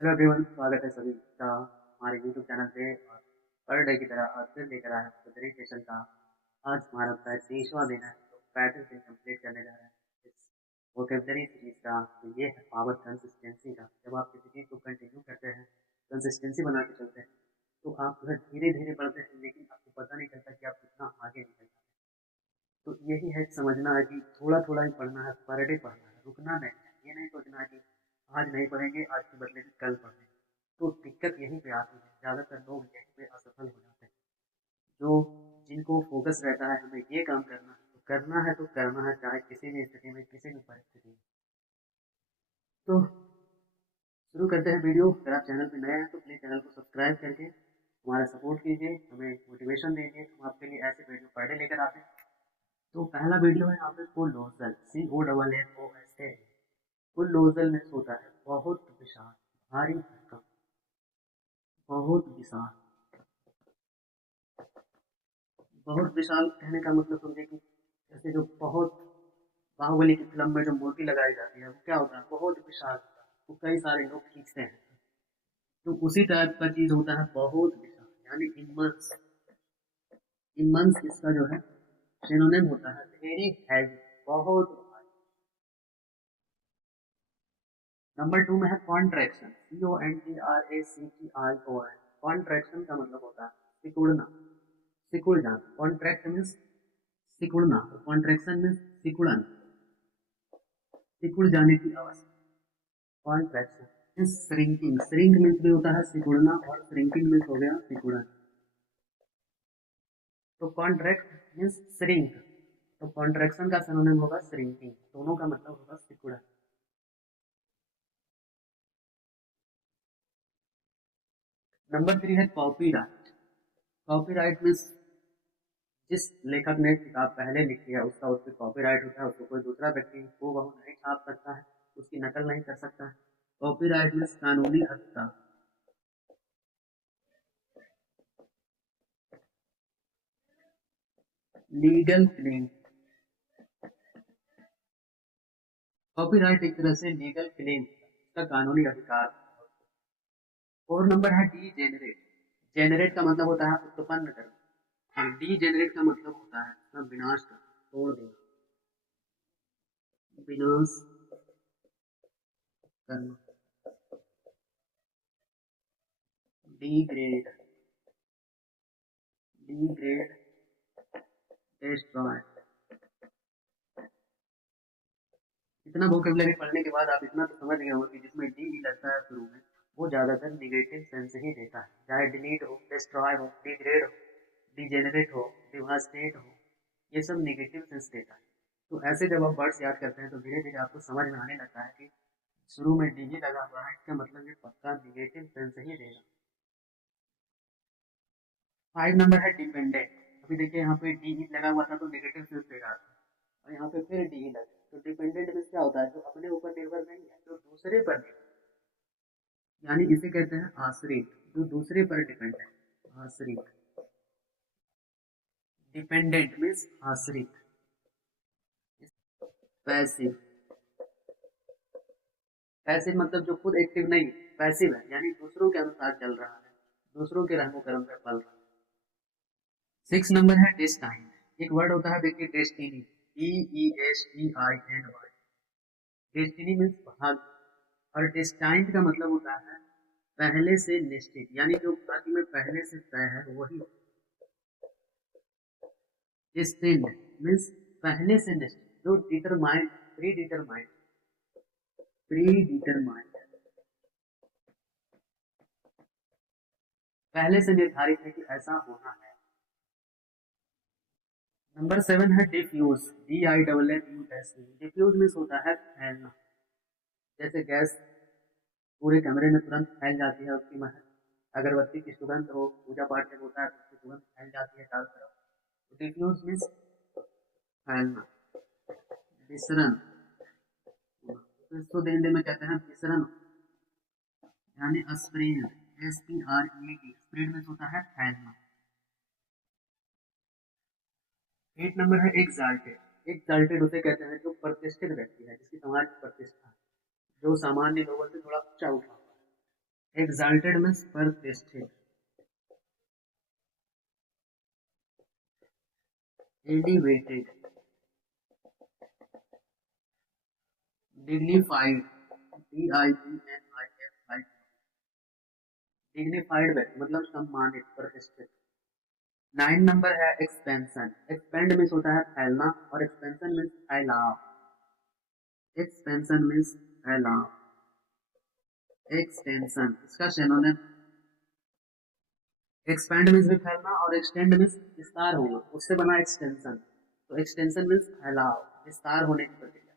Hello everyone, स्वागत है सभी का हमारे यूट्यूब चैनल पे। और पर डे की तरह आज फिर लेकर आए हैं वोकेबलरी सेशन का। आज हमारा शायद 30वां दिन है, तो 35 दिन कंप्लीट करने जा रहे हैं इस वोकेबलरी सीरीज का। तो ये है पावर कंसिस्टेंसी का। जब आप किसी चीज़ को कंटिन्यू करते हैं, कंसिस्टेंसी बना के चलते हैं, तो आप जो है धीरे धीरे बढ़ते हैं, लेकिन आपको पता नहीं चलता कि आप कितना आगे निकल जाते हैं। तो यही है, समझना है कि थोड़ा थोड़ा ही पढ़ना है, पर डे पढ़ना है, रुकना नहीं है। ये नहीं सोचना है कि आज नहीं पढ़ेंगे, आज के बदले में कल पढ़ेंगे। तो दिक्कत यहीं पे आती है, ज़्यादातर लोग यहीं पे असफल हो जाते हैं। जो जिनको फोकस रहता है हमें ये काम करना है तो करना है, तो करना है, चाहे किसी भी स्थिति में, किसी भी परिस्थिति में। तो शुरू करते हैं वीडियो। अगर आप चैनल पे नए हैं तो प्लीज़ चैनल को सब्सक्राइब करके हमारा सपोर्ट कीजिए, हमें मोटिवेशन दीजिए। हम आपके लिए ऐसे वीडियो पढ़ने लेकर आते हैं। तो पहला वीडियो है यहाँ पे कोलोसल, COLLOSA। कोलोसल में होता है बहुत विशाल, भारी भरकम, बहुत विशाल। बहुत विशाल कहने का मतलब समझे कि जैसे जो बहुत बाहुबली की फिल्म में जो मूर्ति लगाई जाती है वो क्या होता है, बहुत विशाल होता है, वो कई सारे लोग खींचते हैं। तो उसी टाइप का चीज होता है बहुत विशाल, यानी इमंस। इमंस इसका जो है सिनोनिम होता है वेरी हैवी, बहुत भारी। नंबर 2 में है कॉन्ट्रैक्शन, CONTRACTION। कॉन्ट्रैक्शन का मतलब होता है सिकुड़ना, सिकुड़ जाना। कॉन्ट्रैक्ट मीन्स सिकुड़ना, कॉन्ट्रैक्शन मीन्स सिकुड़न, सिकुड़ जाने की अवस्था। Contraction means shrinking, shrink means भी होता है सिकुड़ना, और श्रिंकिंग मीन्स हो गया सिकुड़न। तो कॉन्ट्रैक्ट मीन्स श्रिंक, तो कॉन्ट्रैक्शन का सिनोनिम होगा श्रिंकिंग, दोनों का मतलब होगा सिकुड़न। नंबर 3 है कॉपीराइट। कॉपीराइट मीन्स जिस लेखक ने किताब पहले लिखी है उसका उस पर कॉपीराइट होता है, उसको कोई दूसरा व्यक्ति वो वह नहीं छाप सकता है, उसकी नकल नहीं कर सकता है। कॉपीराइट मीन्स कानूनी हकदार। लीगल क्लेम, कॉपीराइट एक तरह से लीगल क्लेम, का कानूनी अधिकार। और नंबर है डी जेनरेट। जेनरेट का मतलब होता है उत्पन्न करना, और डी जेनरेट का मतलब होता है उसका विनाश करना, तोड़ देना, विनाश करना। Degrade, degrade, destroy. इतना वोकेबलरी पढ़ने के बाद आप इतना तो समझ गए होंगे कि जिसमें डी ही लगता है शुरू में, वो ज्यादातर निगेटिव सेंस ही देता है। चाहे डिलीट हो, डिस्ट्रॉय हो, डिग्रेड हो, डिजेनरेट हो, डिवास्टेट हो, ये सब निगेटिव सेंस देता है। तो ऐसे जब आप वर्ड्स याद करते हैं तो धीरे धीरे आपको समझ में आने लगता है कि शुरू में डी लगा हुआ है, इसका मतलब ये पक्का निगेटिव सेंस ही देगा। 5 नंबर है डिपेंडेंट। अभी देखिए यहाँ पे डी लगा हुआ था तो नेगेटिव सेंस दे रहा था, और यहाँ पे फिर डी लगा। तो डिपेंडेंट में क्या होता है, जो अपने ऊपर निर्भर नहीं है, जो दूसरे पर निर्भर, यानी इसे कहते हैं आश्रित, जो दूसरे पर डिपेंड है, आश्रित। डिपेंडेंट मीन्स आश्रित। पैसिव, पैसिव मतलब जो खुद एक्टिव नहीं, पैसिव है यानी दूसरों के अनुसार चल रहा है, दूसरों के रहमो करम पे पल रहा है। 6 नंबर है डेस्टाइन। एक वर्ड होता है देखिए डेस्टिनी, DESTINY। डेस्टिनी मीन्स भाग, और डेस्टाइन का मतलब होता है पहले से निश्चित, यानी जो भाग्य में पहले से तय है वही। डेस्टिन्ड मीन्स पहले से निश्चित, जो determined, pre determined, pre determined, पहले से निर्धारित है कि ऐसा होना है। नंबर 7 है डिफ्यूज, DIFFUSE। डिफ्यूज मीन्स होता है फैलना। जैसे गैस पूरे कमरे में तुरंत फैल जाती है, उसकी महक, अगरबत्ती की सुगंध हो, पूजा पाठ जब होता है तो उसकी सुगंध फैल जाती है चारों तरफ। डिफ्यूज मीन्स फैलना। विसरण, इसको हिंदी में कहते हैं विसरण, यानी स्प्रेड, SPRED। स्प्रेड मीन्स होता है फैलना। 8 नंबर है एग्जाल्टेड। एग्जाल्टेड उसे कहते हैं जो प्रतिष्ठित व्यक्ति है, जिसकी समाज में प्रतिष्ठा है, जो सामान्य लोगों से थोड़ा ऊंचा उठा हुआ है। exalted means प्रतिष्ठित, elevated, dignified, dignified, dignified व्यक्ति मतलब सम्मानित, प्रतिष्ठित। 9 नंबर है एक्सपेंशन। एक्सपेंड मीन्स होता है फैलना और एक्सपेंशन मीन्स फैलाव। एक्सपेंशन मीन्स फैलाव, एक्सटेंशन इसका सिनोनिम। एक्सपेंड मीन्स भी फैलना और एक्सटेंड मीन्स विस्तार होना, उससे बना एक्सटेंशन। तो एक्सटेंशन मीन्स फैलाव, विस्तार होने की प्रक्रिया।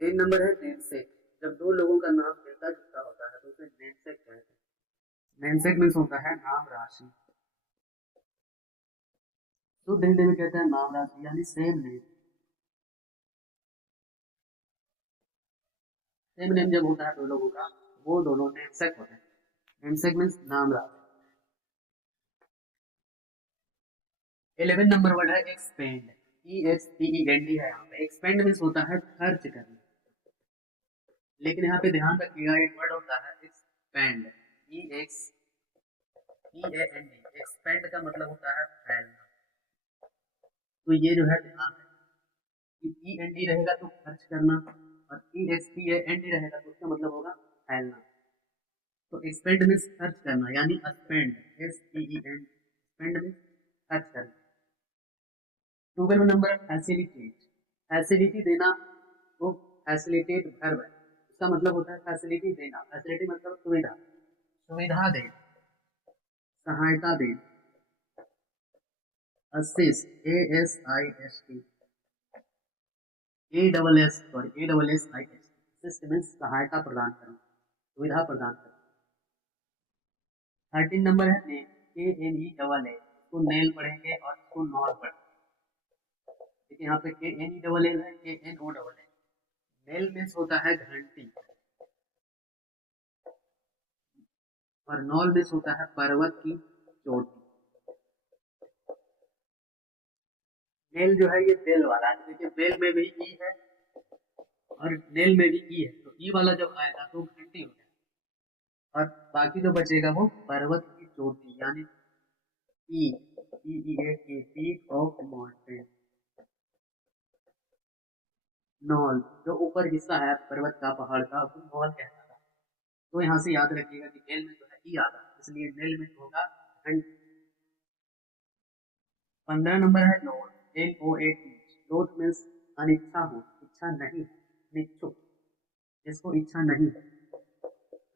3 नंबर है नेमसेक। जब दो लोगों का नाम मिलता जुलता होता है तो उसे नेमसेक कहते हैं। नेमसेक मीन्स होता है नाम राशि। शुद्ध हिंदी में कहते हैं नाम राशि यानी सेम नेम। सेम नेम जब होता है दो लोगों का वो दोनों नेमसेक होते हैं। नेमसेक मीन्स नाम राशि। 11 नंबर वर्ड है एक्सपेंड। EXPEND है यहाँ पे। एक्सपेंड मीन्स होता है खर्च करना, लेकिन यहाँ पे ध्यान रखिएगा एक वर्ड होता है एक्सपेंड, EXPAND। एक्सपेंड का मतलब होता है फैलना। तो ये जो है ध्यान है कि END रहेगा तो खर्च करना और EXPAND रहेगा तो उसका मतलब होगा फैलना। तो एक्सपेंड मीन्स खर्च करना यानी स्पेंड, SPEND, स्पेंड मीन्स खर्च करना। 12 नंबर फैसिलिटेट। फैसिलिटी देना, तो फैसिलिटेट वर्ब है, इसका मतलब होता है फैसिलिटी देना। फैसिलिटी मतलब सुविधा, सुविधा देना, सहायता देना। असिस्ट, ASIST, असिस्ट मीन्स सहायता प्रदान करना, सुविधा प्रदान करना। 13 नंबर है नेल, KNEAA। इसको नेल पढ़ेंगे और इसको नॉल पढ़ेंगे। देखिए यहाँ पे KNEAL है, KNOAA। नेल मीन्स होता है घंटी और नॉल मीन्स होता है पर्वत की चोटी। नेल जो है ये बेल वाला है, देखिए बेल में भी ई है और नेल में भी ई है, तो ई वाला जब आएगा तो घंटी हो जाएगा और बाकी जो बचेगा वो पर्वत की चोटी यानी पीक ऑफ माउंटेन। नॉल जो ऊपर हिस्सा है पर्वत का, पहाड़ का, उसको नॉल कहता था। तो यहाँ से याद रखिएगा कि नेल में जो है ई आता है, इसलिए नेल में होगा घंटी। 15 नंबर है नोट, NOAT। नोट मीन्स अनिच्छा हो, इच्छा नहीं है, अनिच्छुक, जिसको इच्छा नहीं है,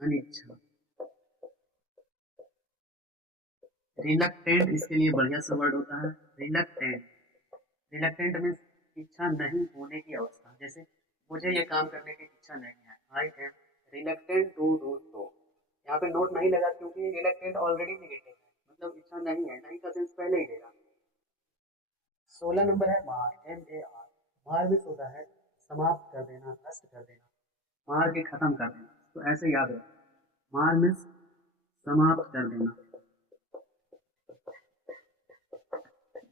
अनिच्छा। रिलक्टेंट इसके लिए बढ़िया सा वर्ड होता है, रिलक्टेंट। रिलक्टेंट मीन्स इच्छा नहीं होने की अवस्था। जैसे मुझे ये काम करने की इच्छा नहीं है, I am reluctant to do so. यहाँ पे नोट नहीं लगा क्योंकि रिलक्टेंट ऑलरेडी निगेटिव है, मतलब इच्छा नहीं है, नहीं का सेंस पहले ही देगा। 16 नंबर है मार, MAR। मार मीन्स होता है समाप्त कर देना, नष्ट कर देना, मार के खत्म कर देना। तो ऐसे याद रखें, मार मीन्स समाप्त कर देना,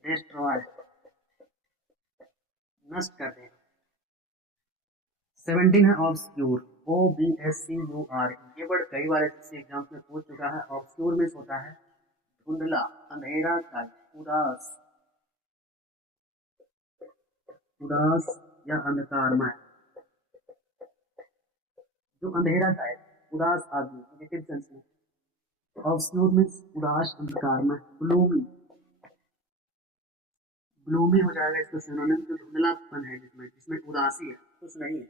डिस्ट्रॉय, नष्ट कर देना। 17 है ऑब्सक्यूर, OBSCUR। ये वर्ड कई बार ऐसे एग्जाम्स में पूछ चुका है। ऑब्सक्यूर मीन्स होता है धुंधला, अंधेरा का, उदास, उदास या अंधकारमय, जो अंधेरा का है, उदास आदमी, नेगेटिव सेंस में। ऑब्सक्यूर मीन्स उदास, अंधकारमय। ग्लूमी, ग्लूमी हो जाएगा इसका सिनोनिम, जो धुंधलापन है, जिसमें जिसमें उदासी है, कुछ नहीं है।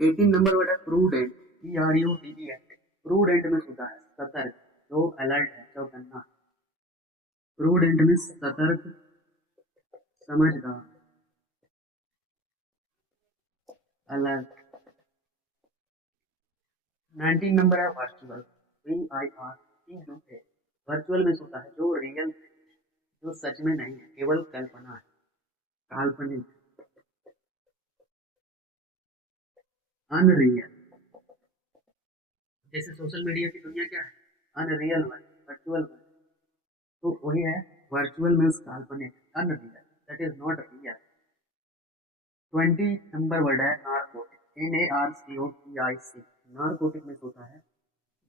18 नंबर वर्ड है प्रूडेंट, PRUDENT। प्रूडेंट मीन्स होता है सतर्क, जो अलर्ट है, चौकन्ना। प्रूडेंट मीन्स सतर्क, समझदार, अलर्ट। 19 नंबर है वर्चुअल, VIRTUA। वर्चुअल मीन्स होता है जो रियल, जो सच में नहीं है, केवल कल्पना है, काल्पनिक। अनरियल, जैसे सोशल मीडिया की दुनिया क्या है, अनरियल वर्ल्ड, वर्चुअल वर्ल्ड। तो वही है वर्चुअल मीन्स काल्पनिक, unreal, that is not real. 20 number word है नार्कोटिक, NARCOTIC। नारकोटिक में होता है,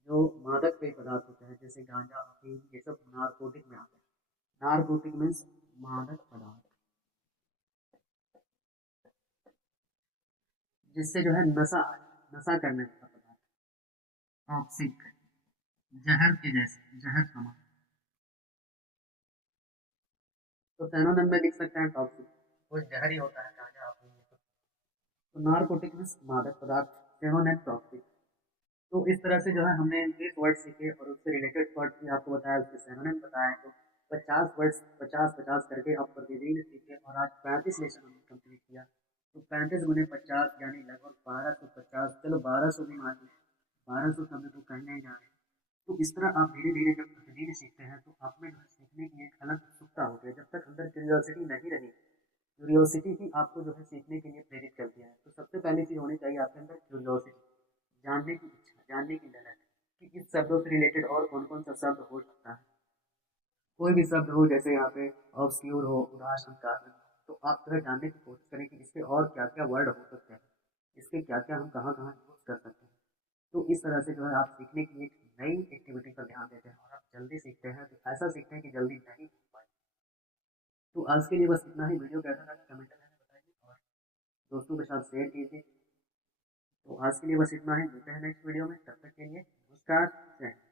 जो मादक पेय पदार्थ होते हैं जैसे गांजा, अफीम, ये सब नारकोटिक में आते हैं। नारकोटिक मीन्स मादक पदार्थ, जिससे जो है नशा नशा करने वाला पदार्थ। टॉक्सिक, जहर के जैसे, जहर समान। तो सैनोनिम में लिख सकते हैं टॉक्सिक, वो जहर ही होता है गांजा, अफीम ये सब। तो नारकोटिक मीन्स मादक पदार्थ, सैनोनिम टॉक्सिक। तो इस तरह से जो है हमने 20 वर्ड सीखे और उससे रिलेटेड वर्ड भी आपको बताया, उसके सैनोनिम बताया। तो 50 वर्ड्स 50-50 करके आप प्रतिदिन सीखे और आज 35 लेसन हमने कंप्लीट किया। तो 35 गुने 50 यानी लगभग 1250, चलो 1200 भी मान लीजिए, 1200 शब्द तो कहने ही जा रहे हैं। तो इस तरह आप धीरे धीरे जब प्रतिदिन सीखते हैं तो आप में जो है सीखने की एक अलग उत्सुकता होती है। जब तक अंदर क्यूरियोसिटी नहीं रही, क्यूरियोसिटी ही आपको जो है सीखने के लिए प्रेरित करती है। तो सबसे पहली चीज़ होनी चाहिए आपके अंदर क्यूरियोसिटी, जानने की इच्छा, जानने की ललक कि इस शब्दों से रिलेटेड और कौन कौन सा शब्द हो सकता है। कोई भी शब्द हो, जैसे यहाँ पे ऑब्सक्यूर हो, उदाहरण कारण, तो आप जो है जानने की कोशिश करें कि इसके और क्या क्या वर्ड हो सकते हैं, इसके क्या क्या हम कहाँ कहाँ यूज कर सकते हैं। तो इस तरह से जो है आप सीखने की एक नई एक्टिविटी पर ध्यान देते हैं और आप जल्दी सीखते हैं। तो ऐसा सीखते हैं कि जल्दी नहीं सीख पाए। तो आज के लिए बस इतना ही। वीडियो कैसा लगा कमेंट में बताइए और दोस्तों के साथ शेयर कीजिए। तो आज के लिए बस इतना ही, मिलते हैं नेक्स्ट वीडियो में, तब तक के लिए नमस्कार। जय हिंद।